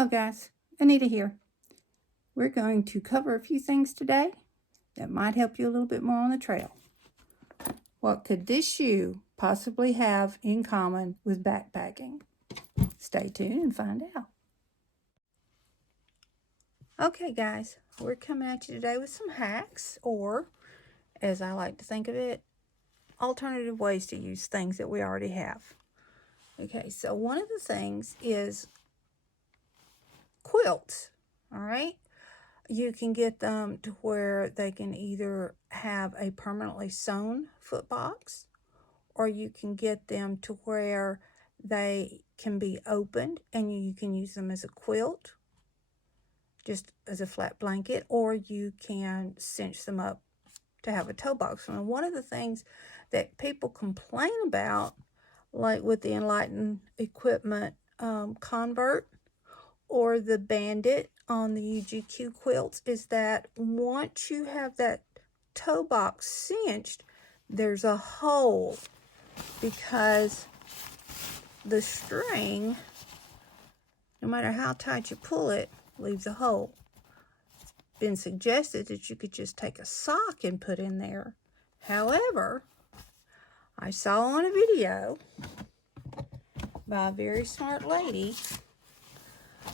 Hello guys, Anita here. We're going to cover a few things today that might help you a little bit more on the trail. What could this shoe possibly have in common with backpacking? Stay tuned and find out. Okay guys, we're coming at you today with some hacks, or as I like to think of it, alternative ways to use things that we already have. Okay, so one of the things is quilts, all right? You can get them to where they can either have a permanently sewn foot box, or you can get them to where they can be opened and you can use them as a quilt, just as a flat blanket, or you can cinch them up to have a toe box. And one of the things that people complain about, like with the Enlightened Equipment Convert or the Bandit on the UGQ quilts, is that once you have that toe box cinched, there's a hole because the string, no matter how tight you pull it, leaves a hole. It's been suggested that you could just take a sock and put in there. However, I saw on a video by a very smart lady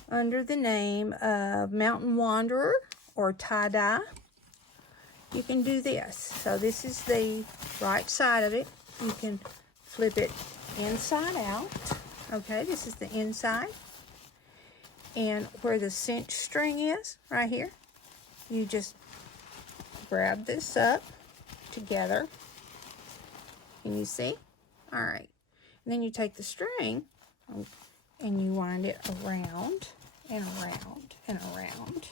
under the name of Mountain Wanderer or Tie-Dye, you can do this. So this is the right side of it. You can flip it inside out. Okay, this is the inside. And where the cinch string is, right here, you just grab this up together. Can you see? All right. And then you take the string and you wind it around and around and around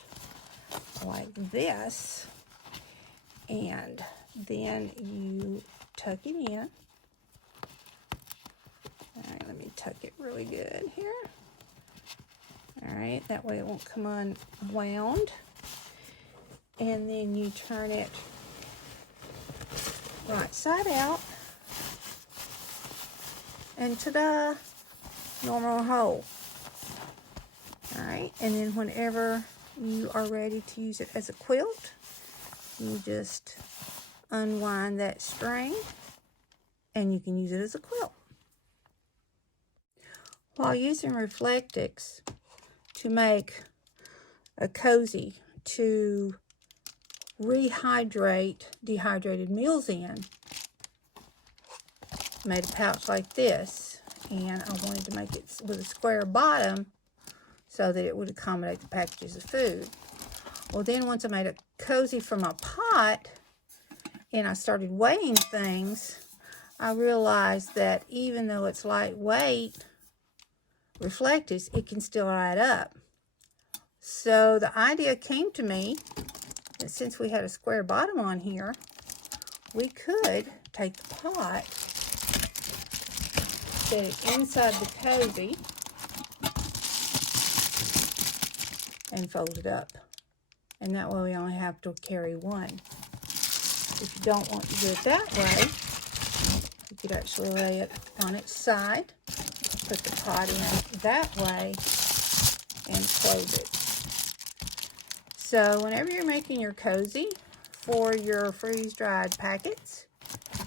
like this, and then you tuck it in. All right, let me tuck it really good here. All right, that way it won't come unwound. And then you turn it right side out, and ta-da, normal hole. All right, and then whenever you are ready to use it as a quilt, you just unwind that string and you can use it as a quilt. While using Reflectix to make a cozy to rehydrate dehydrated meals in, made a pouch like this, and I wanted to make it with a square bottom so that it would accommodate the packages of food. Well, then once I made a cozy for my pot and I started weighing things, I realized that even though it's lightweight, Reflectix, it can still add up. So the idea came to me that since we had a square bottom on here, we could take the pot, set it inside the cozy, and fold it up. And that way we only have to carry one. If you don't want to do it that way, you could actually lay it on its side, put the pot in that way, and close it. So whenever you're making your cozy for your freeze-dried packets,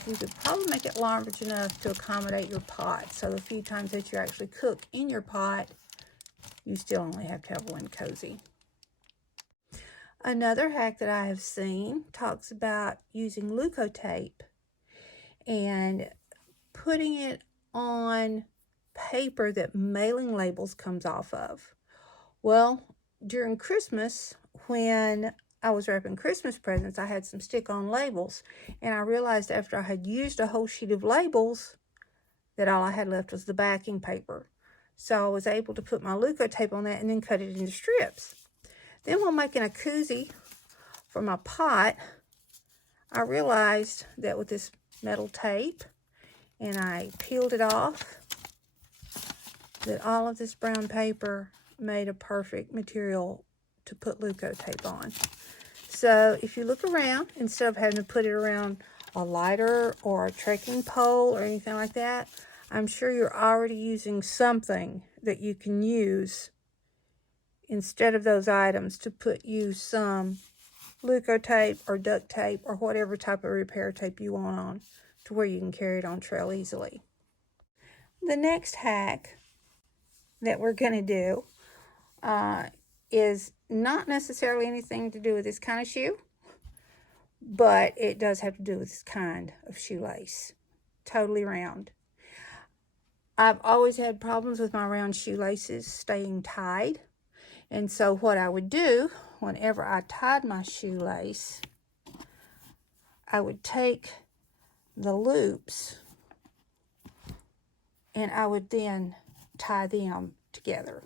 you could probably make it large enough to accommodate your pot. So the few times that you actually cook in your pot, you still only have to have one cozy. Another hack that I have seen talks about using Leukotape and putting it on paper that mailing labels comes off of. Well, during Christmas, when I was wrapping Christmas presents, I had some stick-on labels, and I realized after I had used a whole sheet of labels that all I had left was the backing paper. So I was able to put my Leukotape on that and then cut it into strips. Then while making a koozie for my pot, I realized that with this metal tape, and I peeled it off, that all of this brown paper made a perfect material to put Leukotape on. So if you look around, instead of having to put it around a lighter or a trekking pole or anything like that, I'm sure you're already using something that you can use instead of those items, to put you some Leukotape or duct tape or whatever type of repair tape you want on, to where you can carry it on trail easily. The next hack that we're going to do is not necessarily anything to do with this kind of shoe, but it does have to do with this kind of shoelace. Totally round. I've always had problems with my round shoelaces staying tied. And so what I would do, whenever I tied my shoelace, I would take the loops and I would then tie them together.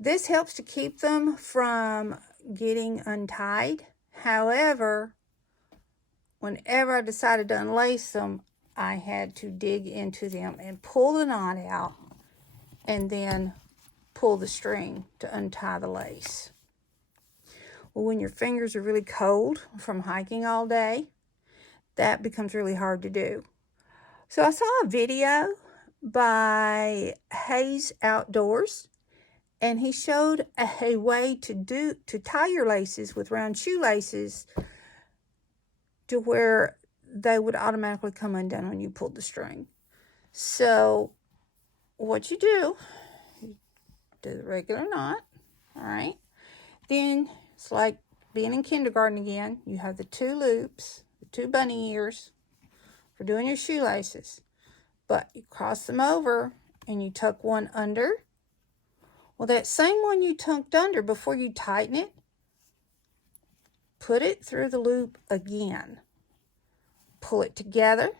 This helps to keep them from getting untied. However, whenever I decided to unlace them, I had to dig into them and pull the knot out and then pull the string to untie the lace. Well, when your fingers are really cold from hiking all day, that becomes really hard to do. So I saw a video by Hayes Outdoors, and he showed a way to tie your laces with round shoelaces to where they would automatically come undone when you pulled the string. So what you do the regular knot, all right? Then it's like being in kindergarten again. You have the 2 loops, the 2 bunny ears for doing your shoelaces. But you cross them over and you tuck one under. Well, that same one you tucked under, before you tighten it, put it through the loop again. Pull it together.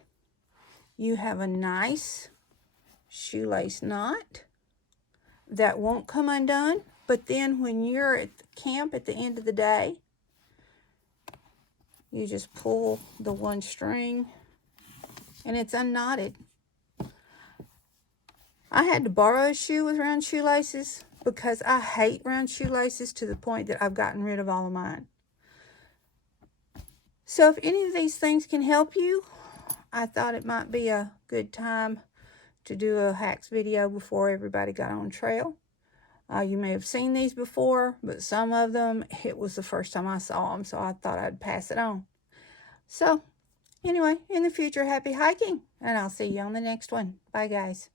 You have a nice shoelace knot that won't come undone. But then when you're at the camp at the end of the day, you just pull the one string and it's unknotted. I had to borrow a shoe with round shoelaces because I hate round shoelaces to the point that I've gotten rid of all of mine. So if any of these things can help you, I thought it might be a good time to do a hacks video before everybody got on trail. You may have seen these before, but some of them, it was the first time I saw them, so I thought I'd pass it on. So, anyway, in the future, happy hiking, and I'll see you on the next one. Bye, guys.